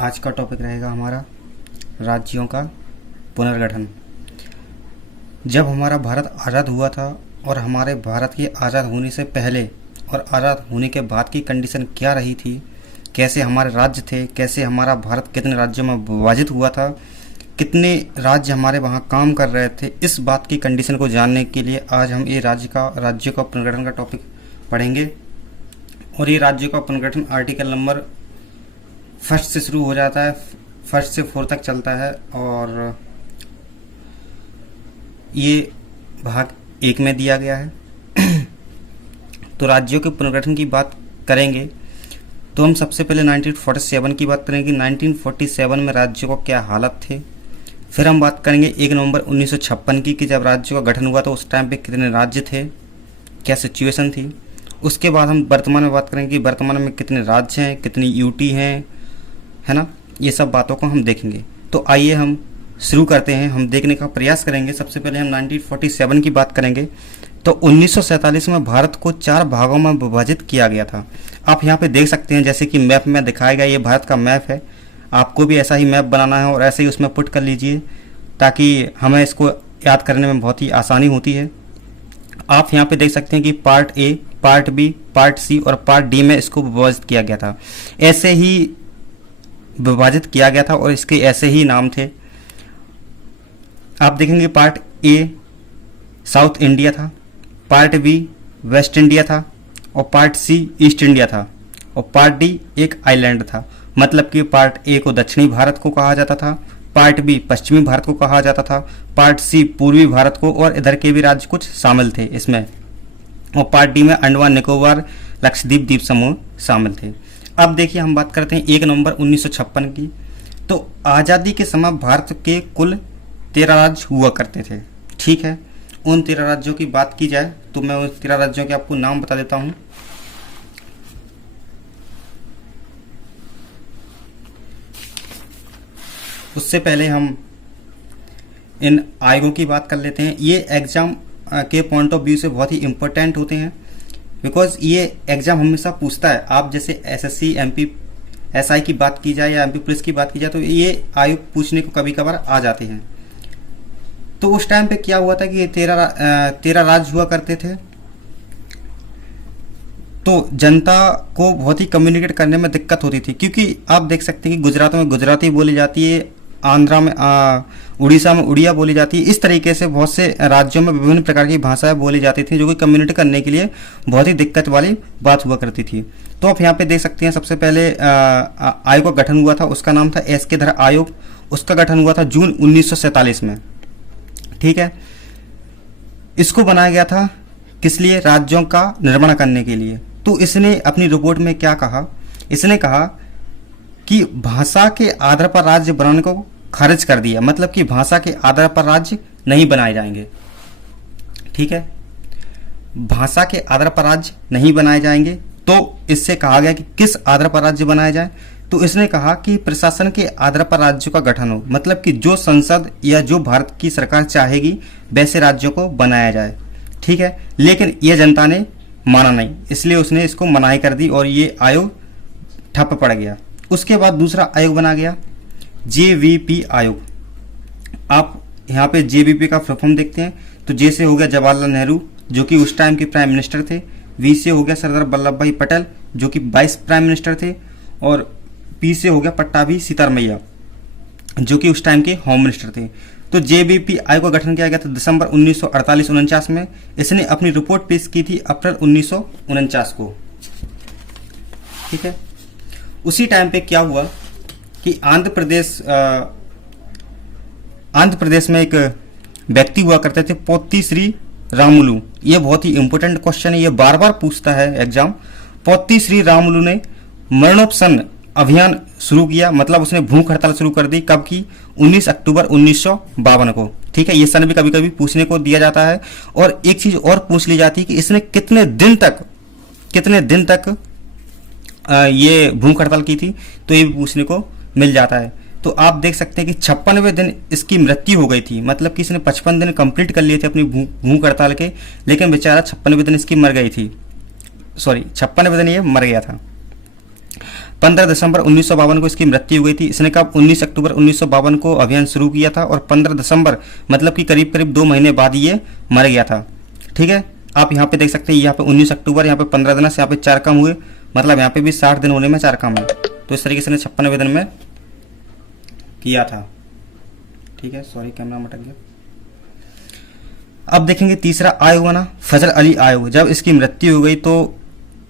आज का टॉपिक रहेगा हमारा राज्यों का पुनर्गठन। जब हमारा भारत आज़ाद हुआ था और हमारे भारत के आज़ाद होने से पहले और आज़ाद होने के बाद की कंडीशन क्या रही थी, कैसे हमारे राज्य थे, कैसे हमारा भारत कितने राज्यों में विभाजित हुआ था, कितने राज्य हमारे वहाँ काम कर रहे थे, इस बात की कंडीशन को जानने के लिए आज हम ये राज्यों का पुनर्गठन का टॉपिक पढ़ेंगे। और ये राज्यों का पुनर्गठन आर्टिकल नंबर 1 से शुरू हो जाता है, 1 से 4 तक चलता है और ये भाग 1 में दिया गया है। तो राज्यों के पुनर्गठन की बात करेंगे तो हम सबसे पहले 1947 की बात करेंगे। 1947 में राज्यों का क्या हालत थे। फिर हम बात करेंगे 1 नवंबर 1956 की कि जब राज्यों का गठन हुआ तो उस टाइम पे कितने राज्य थे, क्या सिचुएशन थी। उसके बाद हम वर्तमान में बात करेंगे कि वर्तमान में कितने राज्य हैं, कितनी यूटी हैं, है ना। ये सब बातों को हम देखेंगे। तो आइए हम शुरू करते हैं, हम देखने का प्रयास करेंगे। सबसे पहले हम 1947 की बात करेंगे। तो 1947 में भारत को 4 भागों में विभाजित किया गया था। आप यहाँ पे देख सकते हैं, जैसे कि मैप में दिखाया गया, ये भारत का मैप है। आपको भी ऐसा ही मैप बनाना है और ऐसे ही उसमें पुट कर लीजिए ताकि हमें इसको याद करने में बहुत ही आसानी होती है। आप यहाँ पे देख सकते हैं कि part A, part B, part C और पार्ट डी में इसको विभाजित किया गया था। ऐसे ही विभाजित किया गया था और इसके ऐसे ही नाम थे। आप देखेंगे पार्ट ए साउथ इंडिया था, पार्ट बी वेस्ट इंडिया था और पार्ट सी ईस्ट इंडिया था और पार्ट डी एक आइलैंड था। मतलब कि पार्ट ए को दक्षिणी भारत को कहा जाता था, पार्ट बी पश्चिमी भारत को कहा जाता था, पार्ट सी पूर्वी भारत को और इधर के भी राज्य कुछ शामिल थे इसमें, और पार्ट डी में अंडमान निकोबार लक्षद्वीप द्वीप समूह शामिल थे। अब देखिए हम बात करते हैं 1 नवंबर 1956 की। तो आज़ादी के समय भारत के कुल 13 राज्य हुआ करते थे। ठीक है, उन 13 राज्यों की बात की जाए तो मैं उन 13 राज्यों के आपको नाम बता देता हूँ। उससे पहले हम इन आयोगों की बात कर लेते हैं। ये एग्जाम के पॉइंट ऑफ व्यू से बहुत ही इम्पोर्टेंट होते हैं, बिकॉज ये एग्जाम हमेशा पूछता है। आप जैसे एसएससी, एमपी, एसआई की बात की जाए या एमपी पुलिस की बात की जाए तो ये आयोग पूछने को कभी कभार आ जाते हैं। तो उस टाइम पे क्या हुआ था कि ये 13 राज्य हुआ करते थे। तो जनता को बहुत ही कम्युनिकेट करने में दिक्कत होती थी, क्योंकि आप देख सकते हैं कि गुजरात में गुजराती बोली जाती है, आंध्रा में उड़ीसा में उड़िया बोली जाती है। इस तरीके से बहुत से राज्यों में विभिन्न प्रकार की भाषाएं बोली जाती थी, जो कि कम्युनिकेट करने के लिए बहुत ही दिक्कत वाली बात हुआ करती थी। तो आप यहाँ पे देख सकते हैं, सबसे पहले आयोग का गठन हुआ था, उसका नाम था एस के धर आयोग। उसका गठन हुआ था जून 1947 में। ठीक है, इसको बनाया गया था किस लिए? राज्यों का निर्माण करने के लिए। तो इसने अपनी रिपोर्ट में क्या कहा? इसने कहा कि भाषा के आधार पर राज्य बनाने को खारिज कर दिया। मतलब कि भाषा के आधार पर राज्य नहीं बनाए जाएंगे। ठीक है, भाषा के आधार पर राज्य नहीं बनाए जाएंगे। तो इससे कहा गया कि किस आधार पर राज्य बनाए जाए? तो इसने कहा कि प्रशासन के आधार पर राज्यों का गठन हो। मतलब कि जो संसद या जो भारत की सरकार चाहेगी वैसे राज्यों को बनाया जाए। ठीक है, लेकिन यह जनता ने माना नहीं, इसलिए उसने इसको मनाही कर दी और ये आयोग ठप पड़ गया। उसके बाद दूसरा आयोग बना गया जेवीपी आयोग। आप यहाँ पे जेवीपी का फुल फॉर्म देखते हैं तो जे से हो गया जवाहरलाल नेहरू, जो कि उस टाइम के प्राइम मिनिस्टर थे। वी से हो गया सरदार वल्लभ भाई पटेल, जो कि 22 प्राइम मिनिस्टर थे। और पी से हो गया पट्टाभी सीतारमैया, जो कि उस टाइम के होम मिनिस्टर थे। तो जेवीपी आयोग का गठन किया गया था दिसंबर 1948-49 में। इसने अपनी रिपोर्ट पेश की थी अप्रैल 1949 को। ठीक है, उसी टाइम पे क्या हुआ कि आंध्र प्रदेश में एक व्यक्ति हुआ करते थे, पोत्ती श्री रामुलु। ये बहुत ही इंपॉर्टेंट क्वेश्चन है, ये बार बार पूछता है एग्जाम। पोत्ती श्री रामुलु ने मरणोपशन अभियान शुरू किया। मतलब उसने भूख हड़ताल शुरू कर दी। कब की? 19 अक्टूबर 1952 को। ठीक है, ये सन भी कभी कभी पूछने को दिया जाता है। और एक चीज और पूछ ली जाती है कि इसने कितने दिन तक ये भूख हड़ताल की थी, तो ये भी पूछने को मिल जाता है। तो आप देख सकते हैं कि 56वें दिन इसकी मृत्यु हो गई थी। मतलब कि इसने 55 दिन कंप्लीट कर लिए थे अपनी भूख हड़ताल के, लेकिन बेचारा 56वें दिन इसकी मर गई थी। सॉरी, 56वें दिन ये मर गया था। 15 दिसंबर 1952 को इसकी मृत्यु हुई थी। इसने कब 19 अक्टूबर 1952 को अभियान शुरू किया था और 15 दिसंबर मतलब कि करीब करीब 2 महीने बाद ये मर गया था। ठीक है, आप यहाँ पे देख सकते हैं, यहाँ पे 19 अक्टूबर, यहाँ पे 15 दिन से यहाँ पे 4 कम हुए, मतलब यहाँ पे भी 60 दिन होने में 4 कम है। तो इस तरीके से 56वें दिन में किया था। ठीक है, सॉरी कैमरा मटक गया। अब देखेंगे तीसरा आयोग बना फजल अली आयोग। जब इसकी मृत्यु हो गई तो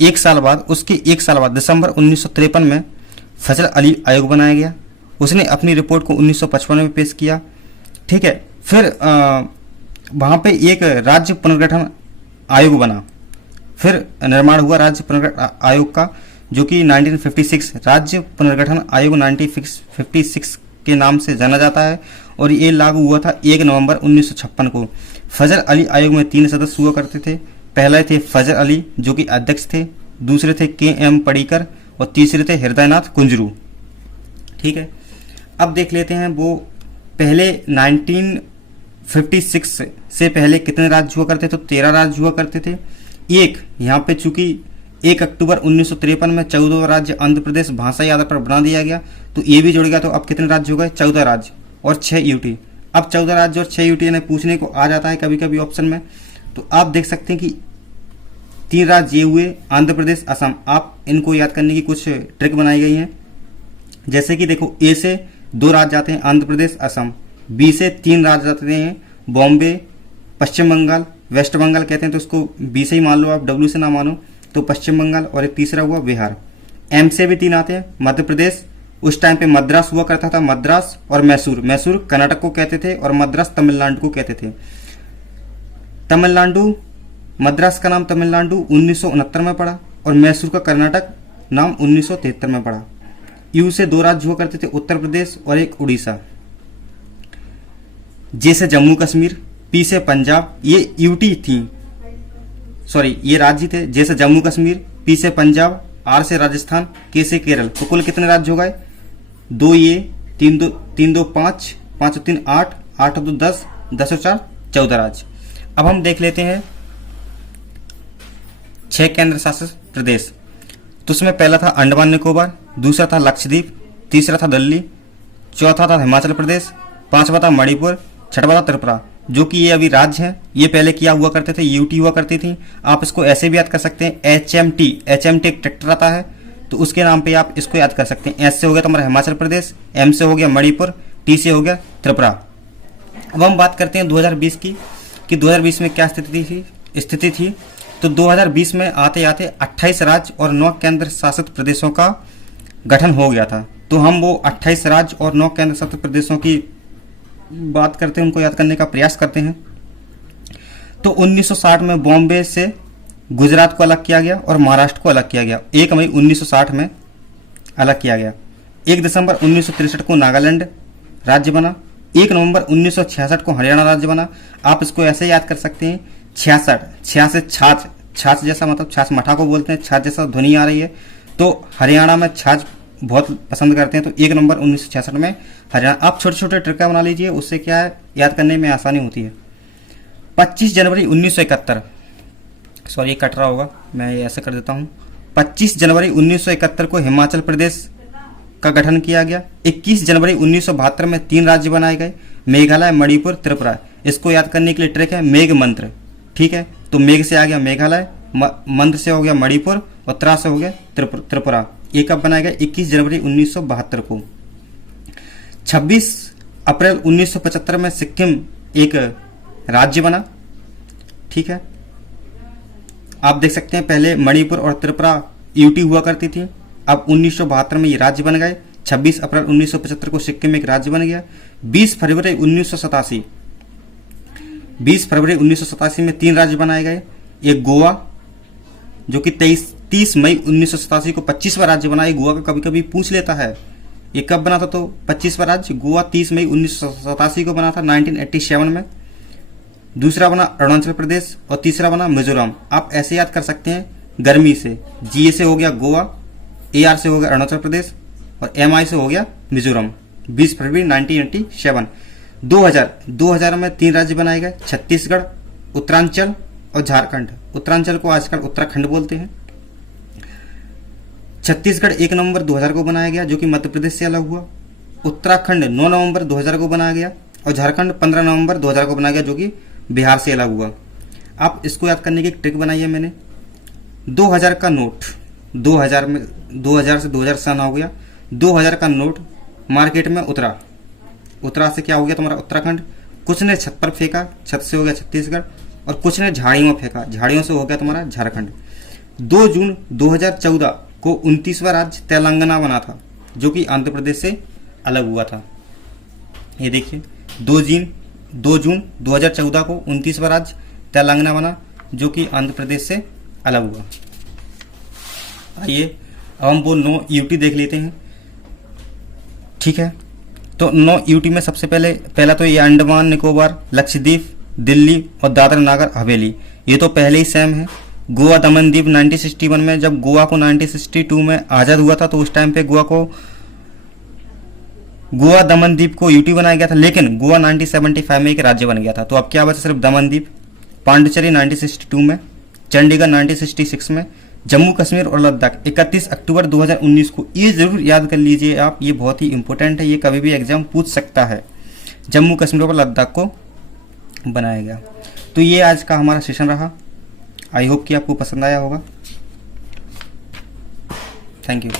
एक साल बाद, उसके एक साल बाद दिसंबर 1953 में फजल अली आयोग बनाया गया। उसने अपनी रिपोर्ट को 1955 में पेश किया। ठीक है, फिर वहाँ पे एक राज्य पुनर्गठन आयोग बना, फिर निर्माण हुआ राज्य पुनर्गठन आयोग का, जो कि 1956 राज्य पुनर्गठन आयोग 1956 के नाम से जाना जाता है और ये लागू हुआ था 1 नवंबर 1956 को। फजल अली आयोग में 3 सदस्य हुआ करते थे। पहले थे फजल अली जो कि अध्यक्ष थे, दूसरे थे के.एम. पडीकर और तीसरे थे हृदयनाथ कुंजरू। ठीक है, अब देख लेते हैं वो पहले 1956 से पहले कितने राज्य हुआ करते थे। तो 13 राज्य हुआ करते थे। एक यहाँ पे चूंकि 1 अक्टूबर 1953 में 14 राज्य आंध्र प्रदेश भाषाई आधार पर बना दिया गया, तो ये भी जुड़ गया। तो अब कितने राज्य हो गए, 14 राज्य और 6 यूटी। अब 14 राज्य और 6 यूटी ने पूछने को आ जाता है कभी कभी ऑप्शन में। तो आप देख सकते हैं कि 3 राज्य ये हुए, आंध्र प्रदेश, असम। आप इनको याद करने की कुछ ट्रिक बनाई गई है, जैसे कि देखो, ए से 2 राज्य जाते हैं, आंध्र प्रदेश, असम। बी से 3 राज्य जाते हैं, बॉम्बे, पश्चिम बंगाल, वेस्ट बंगाल कहते हैं, तो उसको बी से ही मान लो आप, डब्ल्यू से ना मानो। तो पश्चिम बंगाल और एक तीसरा हुआ बिहार। एम से भी 3 आते हैं, मध्य प्रदेश। उस टाइम पे मद्रास हुआ करता था, मद्रास और मैसूर। मैसूर कर्नाटक को कहते थे और मद्रास तमिलनाडु को कहते थे। तमिलनाडु, मद्रास का नाम तमिलनाडु 1969 में पड़ा और मैसूर का कर्नाटक नाम 1973 में पड़ा। यू से 2 राज्य हुआ करते थे, उत्तर प्रदेश और एक उड़ीसा। जे से जम्मू कश्मीर, पी से पंजाब, ये यूटी थी, सॉरी ये राज्य थे। जे से जम्मू कश्मीर, पी से पंजाब, आर से राजस्थान, के से केरल। तो कुल कितने राज्य हो गए, 2 ये, 3 2 5, 5 3 8, 8 2 10, 10 और 4 14 राज्य। अब हम देख लेते हैं 6 केंद्र शासित प्रदेश। तो उसमें पहला था अंडमान निकोबार, दूसरा था लक्षद्वीप, तीसरा था दिल्ली, चौथा था हिमाचल प्रदेश, 5वां था मणिपुर, 6वां था त्रिपुरा। जो कि ये अभी राज्य हैं, ये पहले किया हुआ करते थे, यूटी हुआ करती थी। आप इसको ऐसे भी याद कर सकते हैं, HMT। HMT एक ट्रैक्टर आता है, तो उसके नाम पे आप इसको याद कर सकते हैं। एस से हो गया तुम्हारा हिमाचल प्रदेश, एम से हो गया मणिपुर, टी से हो गया त्रिपुरा। अब हम बात करते हैं 2020 की, कि 2020 में क्या स्थिति थी। तो 2020 में आते आते 28 राज्य और 9 केंद्र शासित प्रदेशों का गठन हो गया था। तो हम वो 28 राज्य और 9 केंद्र शासित प्रदेशों की बात करते हैं, उनको याद करने का प्रयास करते हैं। तो 1960 में बॉम्बे से गुजरात को अलग किया गया और महाराष्ट्र को अलग किया गया। 1 मई 1960 में अलग किया गया। 1 दिसंबर 1963 को नागालैंड राज्य बना। 1 नवंबर 1966 को हरियाणा राज्य बना। आप इसको ऐसे याद कर सकते हैं, 66 छाछ जैसा, मतलब छाछ मठा को बोलते हैं, छाछ जैसा ध्वनि आ रही है। तो हरियाणा में छाछ बहुत पसंद करते हैं। तो 1 नवंबर 1966 में हरियाणा। आप छोटे छोटे ट्रिका बना लीजिए, उससे क्या है, याद करने में आसानी होती है। 25 जनवरी 1971, सॉरी ये कट रहा होगा, मैं ये ऐसे कर देता हूँ। 25 जनवरी 1971 को हिमाचल प्रदेश का गठन किया गया। 21 जनवरी 1972 में 3 राज्य बनाए गए, मेघालय, मणिपुर, त्रिपुरा। इसको याद करने के लिए ट्रिक है मेघ मंत्र। ठीक है, तो मेघ से आ गया मेघालय, मंत्र से हो गया मणिपुर और त्रा से हो गया त्रिपुरा। ये कब बनाया गया, 21 जनवरी 1972 को। 26 अप्रैल 1975 में सिक्किम एक राज्य बना। ठीक है, आप देख सकते हैं पहले मणिपुर और त्रिपुरा यूटी हुआ करती थी, अब 1972 में ये राज्य बन गए। 26 अप्रैल 1975 को सिक्किम एक राज्य बन गया। 20 फरवरी 1987 में 3 राज्य बनाए गए। एक गोवा, जो कि 30 मई 1987 को 25वां राज्य बना। गोवा का कभी कभी पूछ लेता है ये कब बना था, तो 25वां राज्य गोवा 30 मई 1987 को बना था, 1987 में। दूसरा बना अरुणाचल प्रदेश और तीसरा बना मिजोरम। आप ऐसे याद कर सकते हैं, गर्मी से, जी से हो गया गोवा, AR से हो गया अरुणाचल प्रदेश और MI से हो गया मिजोरम। 20 फरवरी 1987। 2000 में 3 राज्य बनाए गए, छत्तीसगढ़, उत्तरांचल और झारखंड। उत्तरांचल को आजकल उत्तराखंड बोलते हैं। छत्तीसगढ़ 1 नवंबर 2000 को बनाया गया, जो कि मध्य प्रदेश से अलग हुआ। उत्तराखंड 9 नवंबर 2000 को बनाया गया और झारखंड 15 नवंबर 2000 को बनाया गया, जो कि बिहार से अलग हुआ। आप इसको याद करने की एक ट्रिक बनाई है मैंने। 2000 का नोट 2000 में 2000 से 2000 सन हो गया। 2000 का नोट मार्केट में उतरा से क्या हो गया तुम्हारा उत्तराखंड। कुछ ने छत पर फेंका, छत से हो गया छत्तीसगढ़, और कुछ ने झाड़ियों में फेंका, झाड़ियों से हो गया तुम्हारा झारखंड। 2 जून 2014 को 29वां राज्य तेलंगाना बना था, जो कि आंध्र प्रदेश से अलग हुआ था। ये देखिए 2 जून 2014 को 29वां राज्य तेलंगाना बना, जो कि आंध्र प्रदेश से अलग हुआ। आइए अब हम वो 9 यूटी देख लेते हैं। ठीक है, तो 9 यूटी में सबसे पहला तो ये अंडमान निकोबार, लक्षद्वीप, दिल्ली और दादरा नगर हवेली, ये तो पहले ही सेम है। गोवा दमन दीप 1961 में, जब गोवा को 1962 में आज़ाद हुआ था, तो उस टाइम पे गोवा दमन दीप को यूटी बनाया गया था, लेकिन गोवा 1975 में एक राज्य बन गया था। तो अब क्या बचा सिर्फ दमन दीप। पांडिचेरी 1962 में, चंडीगढ़ 1966 में, जम्मू कश्मीर और लद्दाख 31 अक्टूबर 2019 को। ये जरूर याद कर लीजिए आप, ये बहुत ही इंपॉर्टेंट है, ये कभी भी एग्जाम पूछ सकता है। जम्मू कश्मीर और लद्दाख को बनाया गया। तो ये आज का हमारा सेशन रहा। आई होप कि आपको पसंद आया होगा। Thank you.